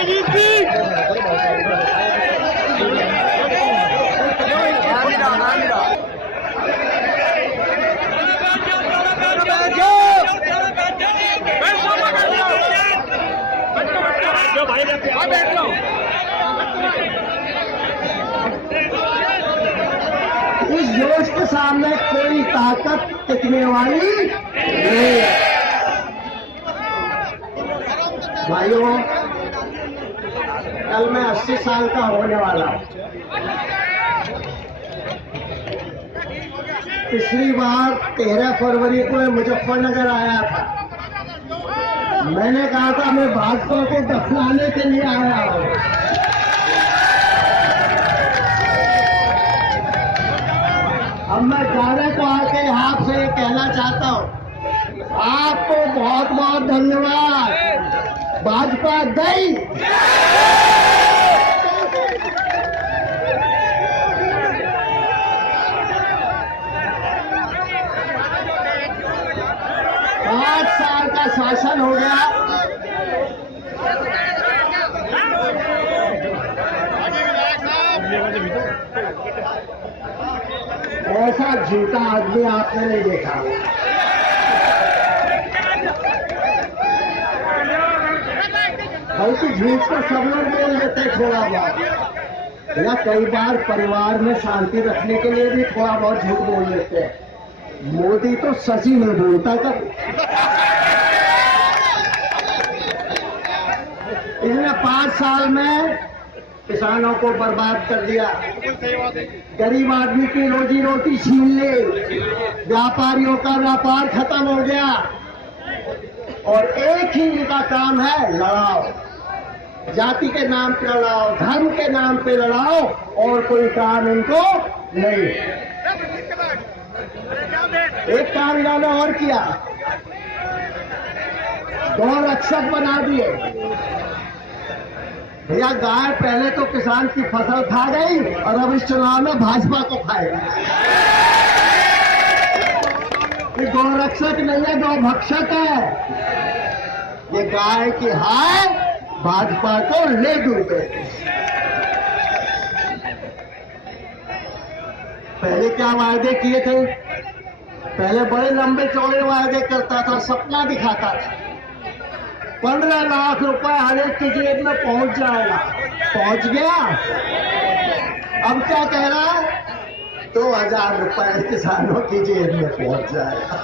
इस जोश के सामने कोई ताकत टिकने वाली नहीं है। भाइयों, कल मैं 80 साल का होने वाला हूं। पिछली बार 13 फरवरी को मैं मुजफ्फरनगर आया था। मैंने कहा था मैं भाजपा को दफनाने के लिए आया हूं। अब मैं जाने को आके आपसे कहना चाहता हूं, आपको बहुत बहुत धन्यवाद। भाजपा गई। 5 साल का शासन हो गया। ऐसा झूठा आदमी आपने नहीं देखा। बल्कि झूठ तो सब लोग बोल देते हैं थोड़ा बहुत, या कई बार परिवार में शांति रखने के लिए भी थोड़ा बहुत झूठ बोल देते हैं। मोदी तो सच ही नहीं बोलता कभी। इसने 5 साल में किसानों को बर्बाद कर दिया, गरीब आदमी की रोजी रोटी छीन ली, व्यापारियों का व्यापार खत्म हो गया, और एक ही इनका काम है लड़ाओ। जाति के नाम पे लड़ाओ, धर्म के नाम पे लड़ाओ, और कोई काम इनको नहीं। एक काम इन्होंने और किया, गौ रक्षक बना दिए। भैया, गाय पहले तो किसान की फसल खा गई, और अब इस चुनाव में भाजपा को खाएगा। ये गौ रक्षक नहीं है, गौ भक्षक है। ये गाय की हाय भाजपा को ले डूबे। पहले क्या वायदे किए थे? पहले बड़े लंबे चौड़े वायदे करता था, सपना दिखाता था। 15 लाख रुपए हर एक की जेब में पहुंच जाएगा। पहुंच गया? अब क्या कह रहा है? 2000 रुपए किसानों की जेब में पहुंच जाएगा।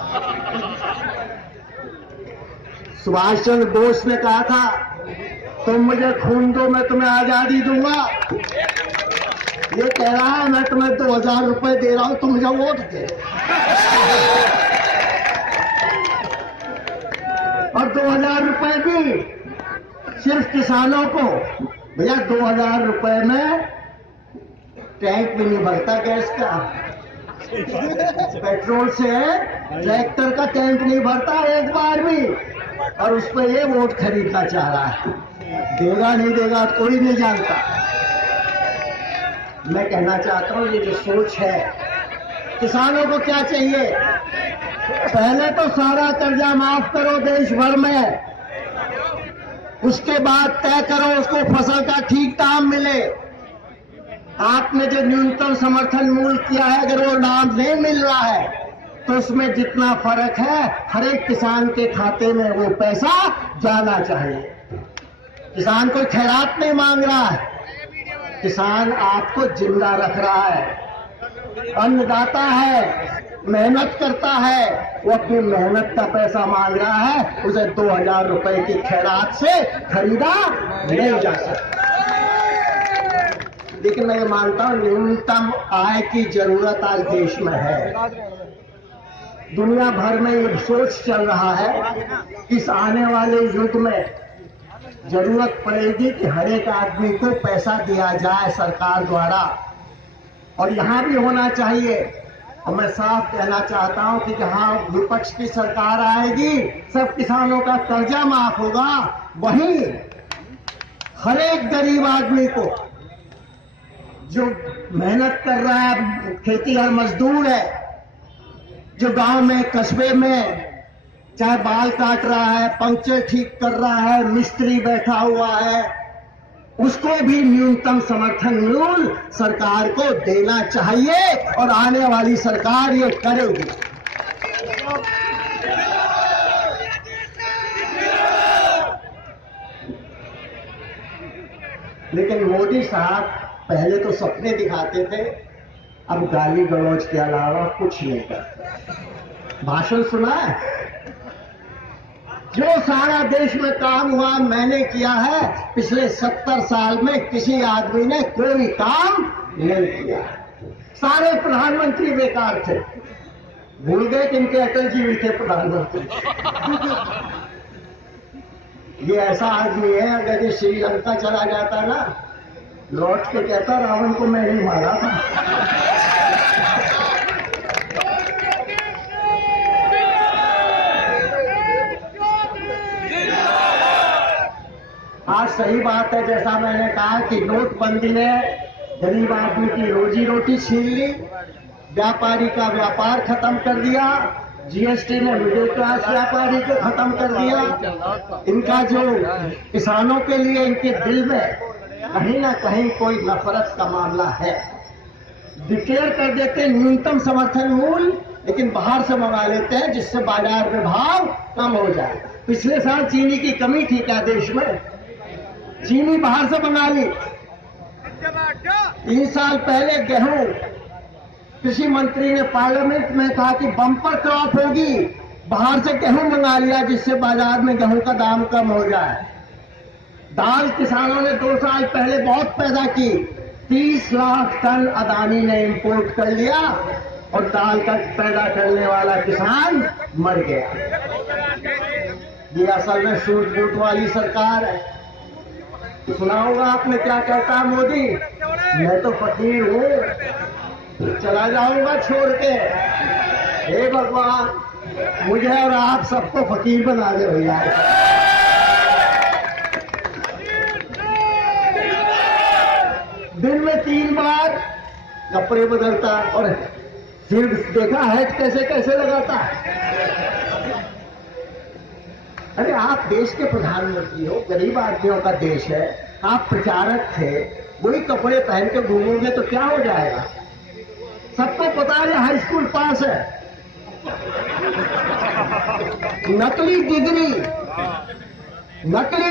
सुभाष चंद्र बोस ने कहा था, तुम मुझे खून दो, मैं तुम्हें आजादी दूंगा। ये कह रहा है, मैं तुम्हें 2000 रुपए दे रहा हूं, तुम मुझे वोट दे। और 2000 रुपए भी सिर्फ किसानों को। भैया, 2000 रुपए में टैंक भी नहीं भरता गैस का। पेट्रोल से ट्रैक्टर का टैंक नहीं भरता एक बार भी, और उस पर ये वोट खरीदना चाह रहा है। देगा नहीं देगा कोई नहीं जानता। मैं कहना चाहता हूं, ये जो सोच है, किसानों को क्या चाहिए? पहले तो सारा कर्जा माफ करो देश भर में, उसके बाद तय करो उसको फसल का ठीक दाम मिले। आपने जो न्यूनतम समर्थन मूल्य किया है, अगर वो दाम नहीं मिल रहा है तो उसमें जितना फर्क है हर एक किसान के खाते में वो पैसा जाना चाहिए। किसान कोई खैरात नहीं मांग रहा है, किसान आपको जिंदा रख रहा है। अन्नदाता है, मेहनत करता है, वो अपनी मेहनत का पैसा मांग रहा है, उसे 2000 रुपए की खैरात से खरीदा नहीं जा सकता। लेकिन मैं ये मानता हूं, न्यूनतम आय की जरूरत आज देश में है। दुनिया भर में ये सोच चल रहा है कि इस आने वाले युग में जरूरत पड़ेगी कि हर एक आदमी को पैसा दिया जाए सरकार द्वारा, और यहां भी होना चाहिए। और मैं साफ कहना चाहता हूं कि जहां विपक्ष की सरकार आएगी, सब किसानों का कर्जा माफ होगा। वहीं हर एक गरीब आदमी को, जो मेहनत कर रहा है, खेतीहर मजदूर है, जो गांव में कस्बे में चाहे बाल काट रहा है, पंक्चर ठीक कर रहा है, मिस्त्री बैठा हुआ है, उसको भी न्यूनतम समर्थन मूल्य सरकार को देना चाहिए और आने वाली सरकार ये करेगी। लेकिन मोदी साहब पहले तो सपने दिखाते थे, अब गाली गलौज के अलावा कुछ नहीं करते। भाषण सुना है, जो सारा देश में काम हुआ मैंने किया है, पिछले 70 साल में किसी आदमी ने कोई काम नहीं किया। सारे प्रधानमंत्री बेकार थे। भूल गए कि इनके अटल जी भी थे प्रधानमंत्री। ये ऐसा आदमी है, अगर ये श्रीलंका चला जाता ना, लौट के कहता रावण को मैं नहीं मारा था। आज सही बात है, जैसा मैंने कहा कि नोटबंदी ने गरीब आदमी की रोजी रोटी छीन ली, व्यापारी का व्यापार खत्म कर दिया, जीएसटी ने मिडिल क्लास व्यापारी को खत्म कर दिया। इनका जो किसानों के लिए इनके दिल में कहीं ना कहीं कोई नफरत का मामला है। डिक्लेयर कर देते हैं न्यूनतम समर्थन मूल्य, लेकिन बाहर से मंगा लेते हैं जिससे बाजार में भाव कम हो जाए। पिछले साल चीनी की कमी थी क्या देश में? चीनी बाहर से मंगा ली। 3 साल पहले गेहूं, कृषि मंत्री ने पार्लियामेंट में कहा कि बम्पर क्रॉप होगी, बाहर से गेहूं मंगा लिया जिससे बाजार में गेहूं का दाम कम हो जाए। दाल किसानों ने 2 साल पहले बहुत पैदा की, 30 लाख टन अदानी ने इंपोर्ट कर लिया और दाल का पैदा करने वाला किसान मर गया। ये असल में सूट-बूट वाली सरकार है। सुना होगा आपने क्या कहता है मोदी, मैं तो फकीर हूं, चला जाऊंगा छोड़ के। हे भगवान, मुझे और आप सबको फकीर बना दे भैया। दिन में 3 बार कपड़े बदलता और फिर देखा है कैसे कैसे लगाता है। अरे आप देश के प्रधानमंत्री हो, गरीब आदमियों का देश है, आप प्रचारक थे, वही कपड़े पहन के घूमोगे तो क्या हो जाएगा? सबको पता है हाई स्कूल पास है। नकली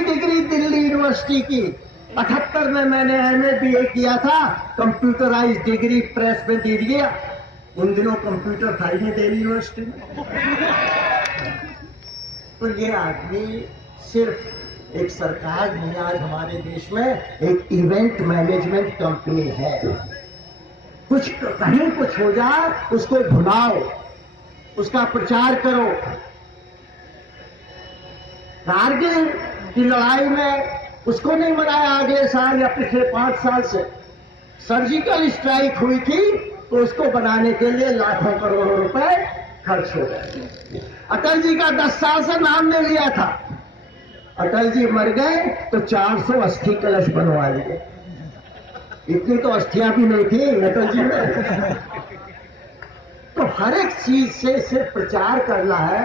डिग्री दिल्ली यूनिवर्सिटी की 78 में मैंने MA BA किया था, कंप्यूटराइज डिग्री प्रेस में दे दिया। उन दिनों कंप्यूटर था ही नहीं दिल्ली यूनिवर्सिटी में। तो ये आदमी सिर्फ एक सरकार नहीं, आज हमारे देश में एक इवेंट मैनेजमेंट कंपनी है। कुछ कहीं कुछ हो जाए उसको भुलाओ, उसका प्रचार करो। कारगिल की लड़ाई में उसको नहीं मनाया अगले साल या पिछले 5 साल से। सर्जिकल स्ट्राइक हुई थी तो उसको बनाने के लिए लाखों करोड़ों रुपए खर्च हो गए। अटल जी का 10 साल से नाम नहीं लिया था। अटल जी मर गए तो 400 अस्थि कलश बनवा लिए। इतनी तो अस्थियां भी नहीं थी अटल जी में। तो हर एक चीज से सिर्फ प्रचार करना है।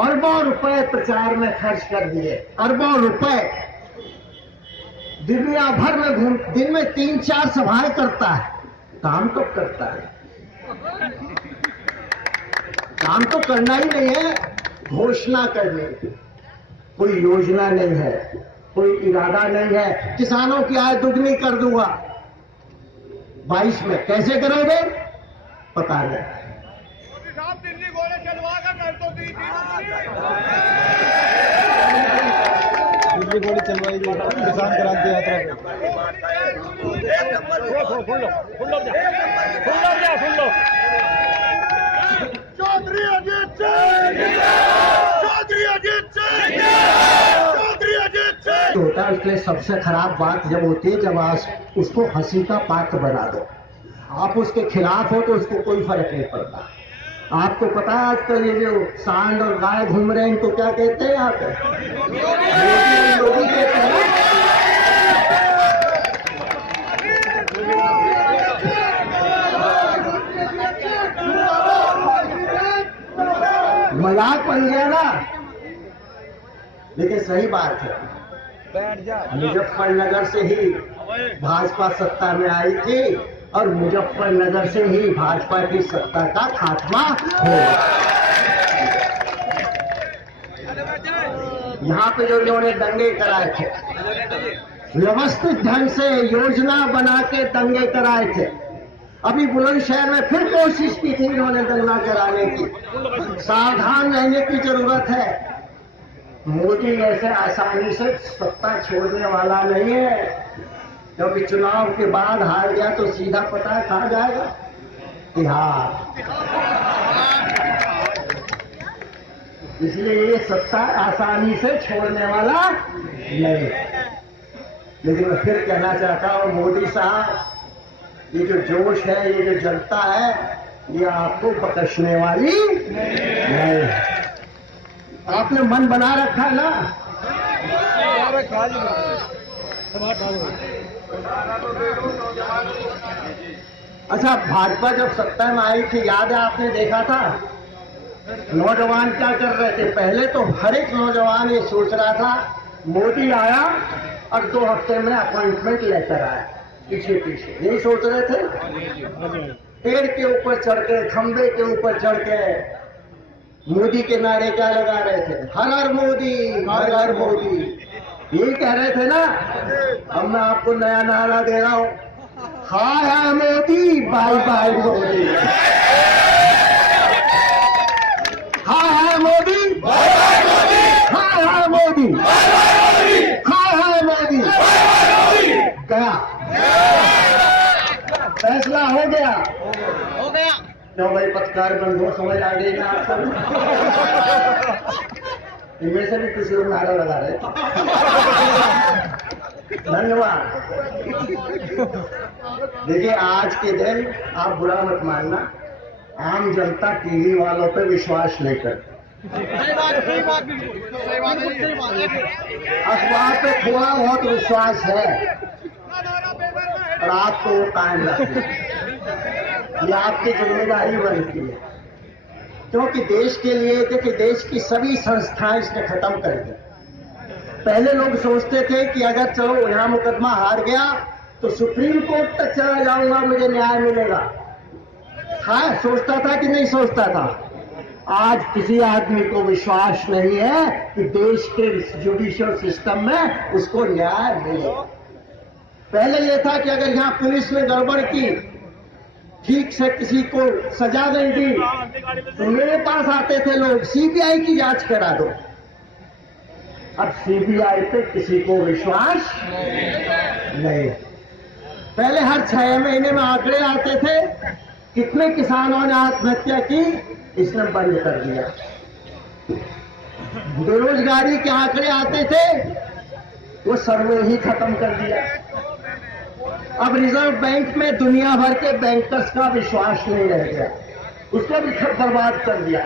अरबों रुपए प्रचार में खर्च कर दिए, अरबों रुपए। दुनिया भर में घूम, दिन में 3-4 सभाएं करता है, काम तो करता है। काम तो करना ही नहीं है, घोषणा करनी। कोई योजना नहीं है, कोई इरादा नहीं है। किसानों की आय दुगनी कर दूंगा 22 में, कैसे करोगे पता नहीं। दिल्ली घोड़े चलवा कर कर दो, दिल्ली घोड़े चलवाई किसान क्रांति यात्रा चौधरी अजीत सिंह, चौधरी अजीत सिंह, चौधरी अजीत सिंह। होता है इसलिए सबसे खराब बात जब होती है जब आप उसको हंसी का पात्र बना दो। आप उसके खिलाफ हो तो उसको कोई फर्क नहीं पड़ता। आपको पता है आजकल ये जो सांड और गाय घूम रहे हैं इनको क्या कहते हैं? यहाँ पे लोगी कहते हैं। मजाक बन गया ना। लेकिन सही बात है, मुजफ्फरनगर से ही भाजपा सत्ता में आई थी और मुजफ्फरनगर से ही भाजपा की सत्ता का खात्मा होगा। यहाँ पे जो इन्होंने दंगे कराए थे, व्यवस्थित ढंग से योजना बना के दंगे कराए थे। अभी बुलंदशहर में फिर कोशिश की थी इन्होंने दंगा कराने की। सावधान रहने की जरूरत है। मोदी ऐसे आसानी से सत्ता छोड़ने वाला नहीं है, क्योंकि चुनाव के बाद हार गया तो सीधा पता है कहाँ जाएगा, बिहार। इसलिए ये सत्ता आसानी से छोड़ने वाला नहीं। लेकिन मैं फिर कहना चाहता हूं, मोदी साहब, ये जो जोश है, ये जो जनता है, ये आपको बख्शने वाली नहीं। आपने मन बना रखा है ना। अच्छा, भाजपा जब सत्ता में आई थी, याद है आपने देखा था नौजवान क्या कर रहे थे? पहले तो हर एक नौजवान ये सोच रहा था मोदी आया और 2 हफ्ते में अपॉइंटमेंट लेकर आया, पीछे पीछे यही सोच रहे थे। पेड़ के ऊपर चढ़ के, खंबे के ऊपर चढ़ के मोदी के नारे क्या लगा रहे थे? हर हर मोदी, हर हर मोदी, यही कह रहे थे ना। अब मैं आपको नया नारा दे रहा हूं, हाय हाय मोदी, बाय बाय मोदी। हाय हाय मोदी, हाय हाय मोदी, हाय हाय मोदी। गया, फैसला हो गया। क्यों भाई पत्रकार बंद हो, समझ आ गई ना आपको? इनमें से भी कुछ लोग नारा लगा रहे। धन्यवाद। देखिए, आज के दिन आप बुरा मत मानना, आम जनता टीवी वालों पे विश्वास नहीं करती। अखबार पे थोड़ा बहुत विश्वास है और आपको वो कायम रखना, ये आपकी जिम्मेदारी बनती है। क्योंकि देश के लिए, देखिए, देश की सभी संस्थाएं इसने खत्म कर दी। पहले लोग सोचते थे कि अगर चलो यहाँ मुकदमा हार गया तो सुप्रीम कोर्ट तक चला जाऊंगा, मुझे न्याय मिलेगा। हाँ, सोचता था कि नहीं सोचता था? आज किसी आदमी को विश्वास नहीं है कि देश के जुडिशियल सिस्टम में उसको न्याय मिले। पहले यह था कि अगर यहाँ पुलिस ने गड़बड़ की, ठीक से किसी को सजा नहीं दी, तो मेरे पास आते थे लोग, सीबीआई की जांच करा दो। अब सीबीआई पे किसी को विश्वास नहीं। पहले हर 6 महीने में आंकड़े आते थे, कितने किसानों ने आत्महत्या की, इसने बंद कर दिया। बेरोजगारी के आंकड़े आते थे, वो सर्वे ही खत्म कर दिया। अब रिजर्व बैंक में दुनिया भर के बैंकर्स का विश्वास नहीं रह गया, उसको भी बर्बाद कर दिया।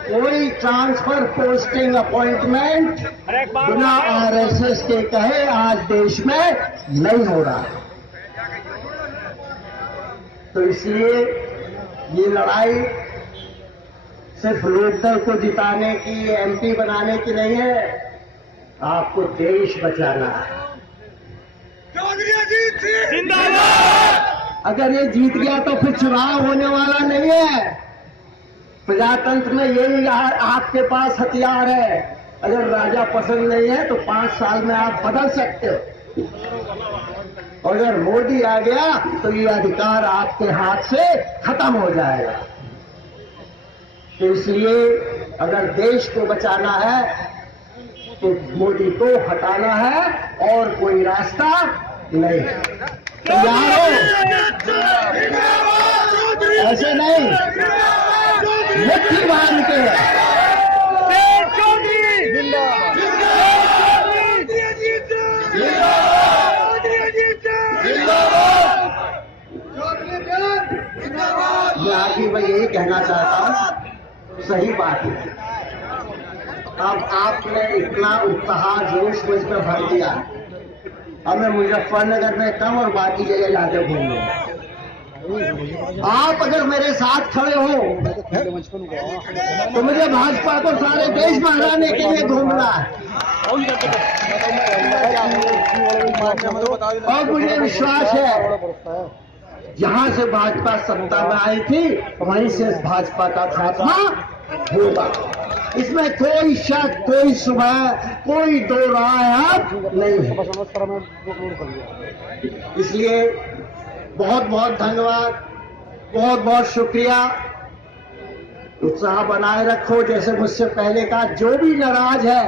कोई ट्रांसफर, पोस्टिंग, अपॉइंटमेंट बिना आरएसएस के कहे आज देश में नहीं हो रहा। तो इसलिए ये लड़ाई सिर्फ लोकदल को जिताने की, एमपी बनाने की नहीं है, आपको देश बचाना है। अगर ये जीत गया तो फिर चुनाव होने वाला नहीं है। प्रजातंत्र में यही आपके पास हथियार है। अगर राजा पसंद नहीं है तो 5 साल में आप बदल सकते हो। और अगर मोदी आ गया तो ये अधिकार आपके हाथ से खत्म हो जाएगा। तो इसलिए अगर देश को बचाना है तो मोदी को हटाना है और कोई रास्ता नहीं। तैयार हो? ऐसे नहीं, मुट्ठी बांध के। मैं आगे मैं यही कहना चाहता हूं, सही बात है। अब आपने इतना उत्साह, जोश को इसमें भर दिया। अब मैं मुजफ्फरनगर में कम और बाकी जगह लाके घूमूंगा। आप अगर मेरे साथ खड़े हो तो मुझे भाजपा को सारे देश में हराने के लिए घूमना है। और मुझे विश्वास है जहां से भाजपा सत्ता में आई थी वहीं से भाजपा का खात्मा होगा। इसमें कोई शक, कोई सुबह, कोई दो राय आप नहीं है। इसलिए बहुत बहुत धन्यवाद, बहुत बहुत शुक्रिया। उत्साह बनाए रखो, जैसे मुझसे पहले कहा, जो भी नाराज है